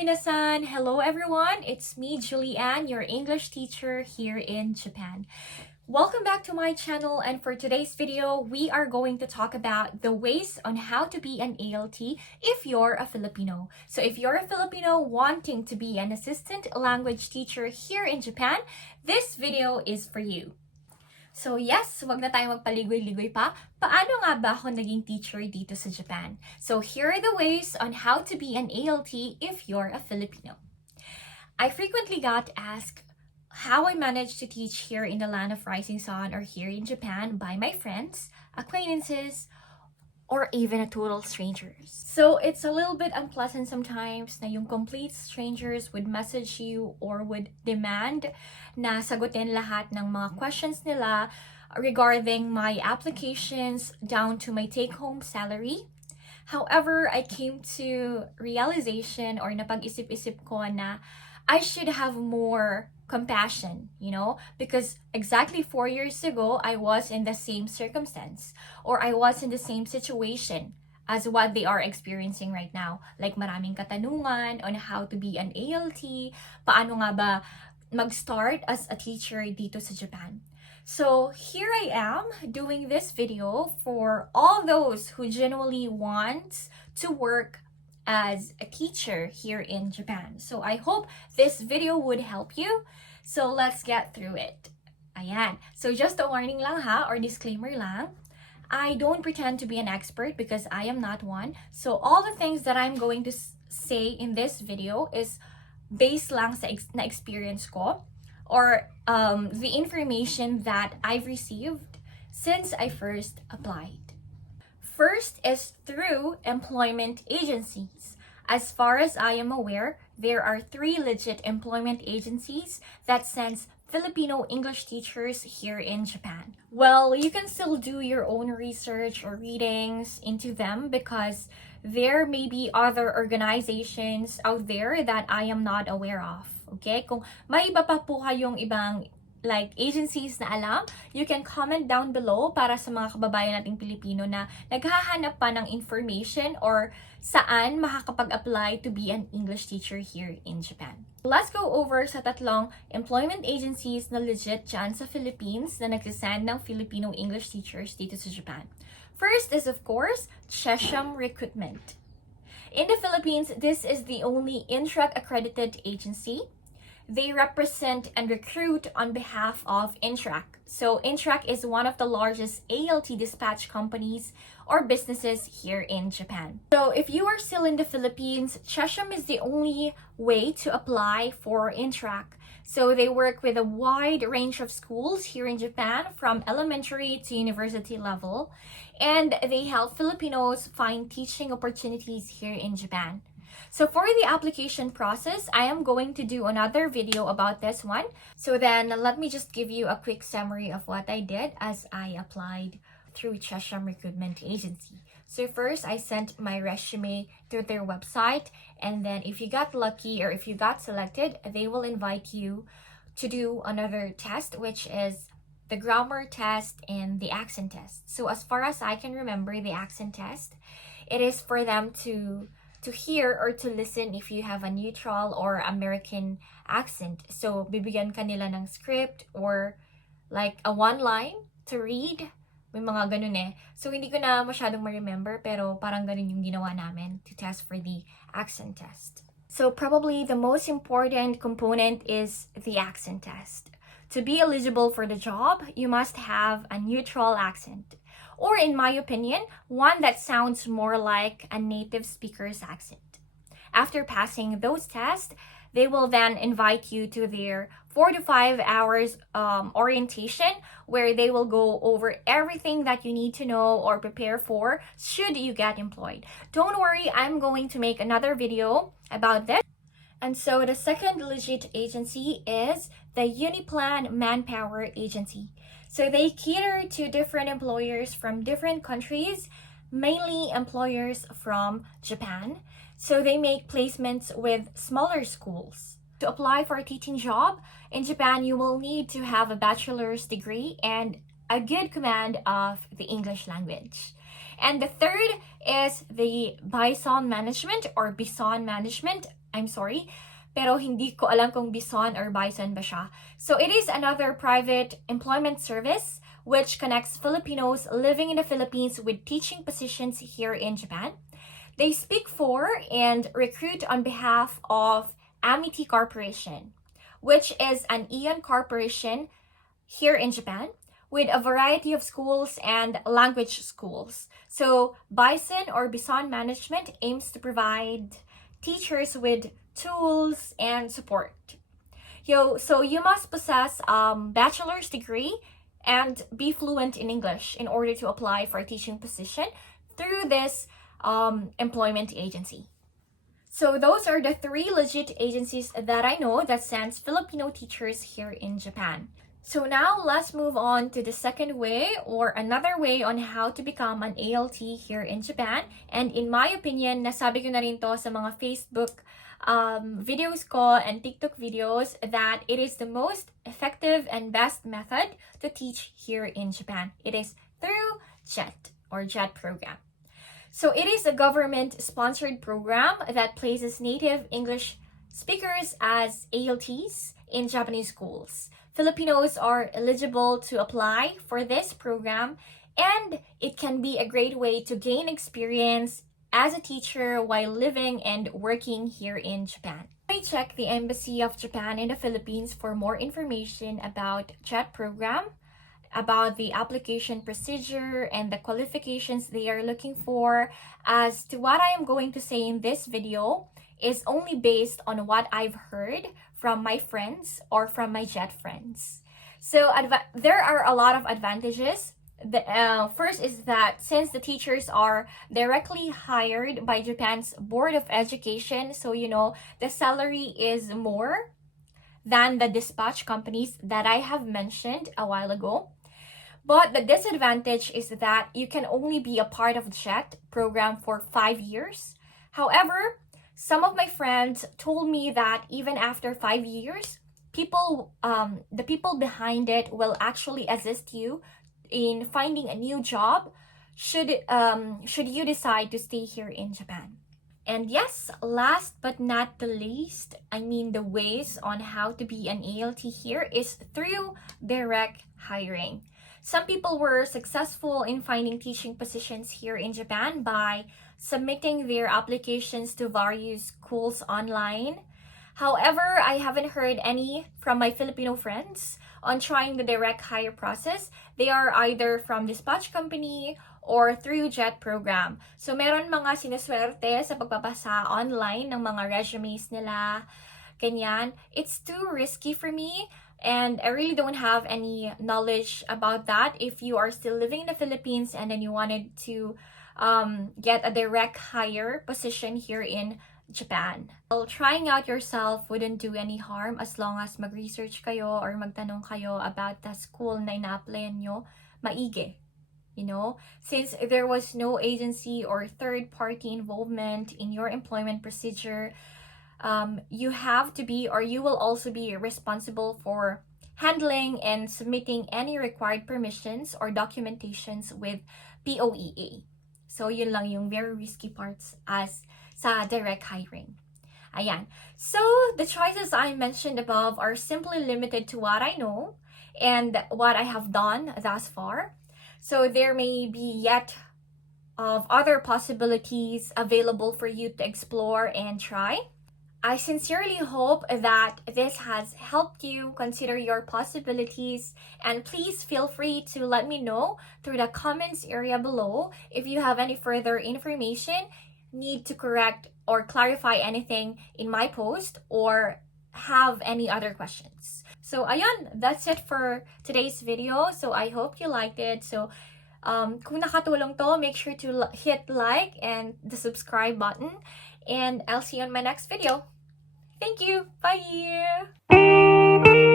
minasan! Hello everyone! It's me, Julianne, your English teacher here in Japan. Welcome back to my channel, and for today's video, we are going to talk about the ways on how to be an ALT if you're a Filipino. So if you're a Filipino wanting to be an assistant language teacher here in Japan, this video is for you. So yes, wag na tayo magpaligoy-ligoy pa. Paano nga ba ako naging teacher dito sa Japan? So here are the ways on how to be an ALT if you're a Filipino. I frequently got asked how I managed to teach here in the land of rising sun or here in Japan by my friends, acquaintances, or even a total strangers. So it's a little bit unpleasant sometimes na yung complete strangers would message you or would demand na sagutin lahat ng mga questions nila regarding my applications down to my take-home salary. However, I came to realization or napag-isip-isip ko na I should have more compassion, because exactly 4 years ago, I was in the same circumstance or I was in the same situation as what they are experiencing right now. Like maraming katanungan on how to be an ALT, paano nga ba mag-start as a teacher dito sa Japan. So here I am doing this video for all those who genuinely want to work as a teacher here in Japan. So I hope this video would help you. So let's get through it. Ayan. So just a warning lang ha, or disclaimer lang. I don't pretend to be an expert because I am not one. So all the things that I'm going to say in this video is based lang sa na experience ko or the information that I've received since I first applied. First is through employment agencies. As far as I am aware, there are 3 legit employment agencies that sends Filipino English teachers here in Japan. Well, you can still do your own research or readings into them because there may be other organizations out there that I am not aware of. Okay? Kung may iba pa po kayong ibang agencies na alam, you can comment down below para sa mga kababayan nating Pilipino na naghahanap pa ng information or saan makakapag-apply to be an English teacher here in Japan. Let's go over sa tatlong employment agencies na legit dyan sa Philippines na nagsasend ng Filipino English teachers dito sa Japan. First is of course, Chesham Recruitment. In the Philippines, this is the only INTRAC accredited agency. They represent and recruit on behalf of INTRAC. So INTRAC is one of the largest ALT dispatch companies or businesses here in Japan. So if you are still in the Philippines, Chesham is the only way to apply for INTRAC. So they work with a wide range of schools here in Japan from elementary to university level, and they help Filipinos find teaching opportunities here in Japan. So for the application process, I am going to do another video about this one. So then let me just give you a quick summary of what I did as I applied through Chesham Recruitment Agency. So first, I sent my resume to their website, and then if you got lucky or if you got selected, they will invite you to do another test, which is the grammar test and the accent test. So as far as I can remember, the accent test, it is for them to hear or to listen if you have a neutral or American accent. So, bibigyan ka nila ng script or like a one line to read. May mga ganun eh. So, hindi ko na masyadong ma-remember, pero parang ganun yung ginawa namin to test for the accent test. So, probably the most important component is the accent test. To be eligible for the job, you must have a neutral accent. Or in my opinion, one that sounds more like a native speaker's accent. After passing those tests, they will then invite you to their 4 to 5 hours orientation where they will go over everything that you need to know or prepare for should you get employed. Don't worry, I'm going to make another video about this. And so the second legit agency is the Uniplan Manpower Agency. So they cater to different employers from different countries, mainly employers from Japan. So they make placements with smaller schools. To apply for a teaching job in Japan, you will need to have a bachelor's degree and a good command of the English language. And the third is the bison management or bison management. I'm sorry, pero hindi ko alam kung bison or bison ba siya. So it is another private employment service which connects Filipinos living in the Philippines with teaching positions here in Japan. They speak for and recruit on behalf of Amity Corporation, which is an Aeon corporation here in Japan with a variety of schools and language schools. So Bison or Bison Management aims to provide teachers with tools and support. So you must possess a bachelor's degree and be fluent in English in order to apply for a teaching position through this employment agency. So those are the 3 legit agencies that I know that sends Filipino teachers here in Japan. So now let's move on to the second way or another way on how to become an ALT here in Japan. And in my opinion, nasabi ko na rin to sa mga Facebook videos ko and TikTok videos that it is the most effective and best method to teach here in Japan. It is through JET or JET program. So it is a government-sponsored program that places native English speakers as ALTs in Japanese schools. Filipinos are eligible to apply for this program, and it can be a great way to gain experience as a teacher while living and working here in Japan. You may check the Embassy of Japan in the Philippines for more information about JET program, about the application procedure and the qualifications they are looking for. As to what I am going to say in this video is only based on what I've heard from my friends or from my JET friends. So there are a lot of advantages. The first is that since the teachers are directly hired by Japan's Board of Education, so the salary is more than the dispatch companies that I have mentioned a while ago. But the disadvantage is that you can only be a part of the JET program for 5 years. However, some of my friends told me that even after 5 years, the people behind it will actually assist you in finding a new job should you decide to stay here in Japan. And yes, last but not the least, the ways on how to be an ALT here is through direct hiring. Some people were successful in finding teaching positions here in Japan by submitting their applications to various schools online. However, I haven't heard any from my Filipino friends on trying the direct hire process. They are either from dispatch company or through JET program. So meron mga sinuswerte sa pagpapasa online ng mga resumes nila, ganyan. It's too risky for me. And I really don't have any knowledge about that. If you are still living in the Philippines and then you wanted to get a direct hire position here in Japan, well, trying out yourself wouldn't do any harm as long as mag-research kayo or magtanong kayo about the school na ina-applyan nyo maigi. Since there was no agency or third-party involvement in your employment procedure, you have to be, or you will also be responsible for handling and submitting any required permissions or documentations with POEA. So yun lang yung very risky parts as sa direct hiring. Ayan. So the choices I mentioned above are simply limited to what I know and what I have done thus far. So there may be yet of other possibilities available for you to explore and try. I sincerely hope that this has helped you consider your possibilities, and please feel free to let me know through the comments area below if you have any further information, need to correct or clarify anything in my post, or have any other questions. So ayan, that's it for today's video. So I hope you liked it. So kung nakatulong to, make sure to hit like and the subscribe button, and I'll see you on my next video. Thank you. Bye.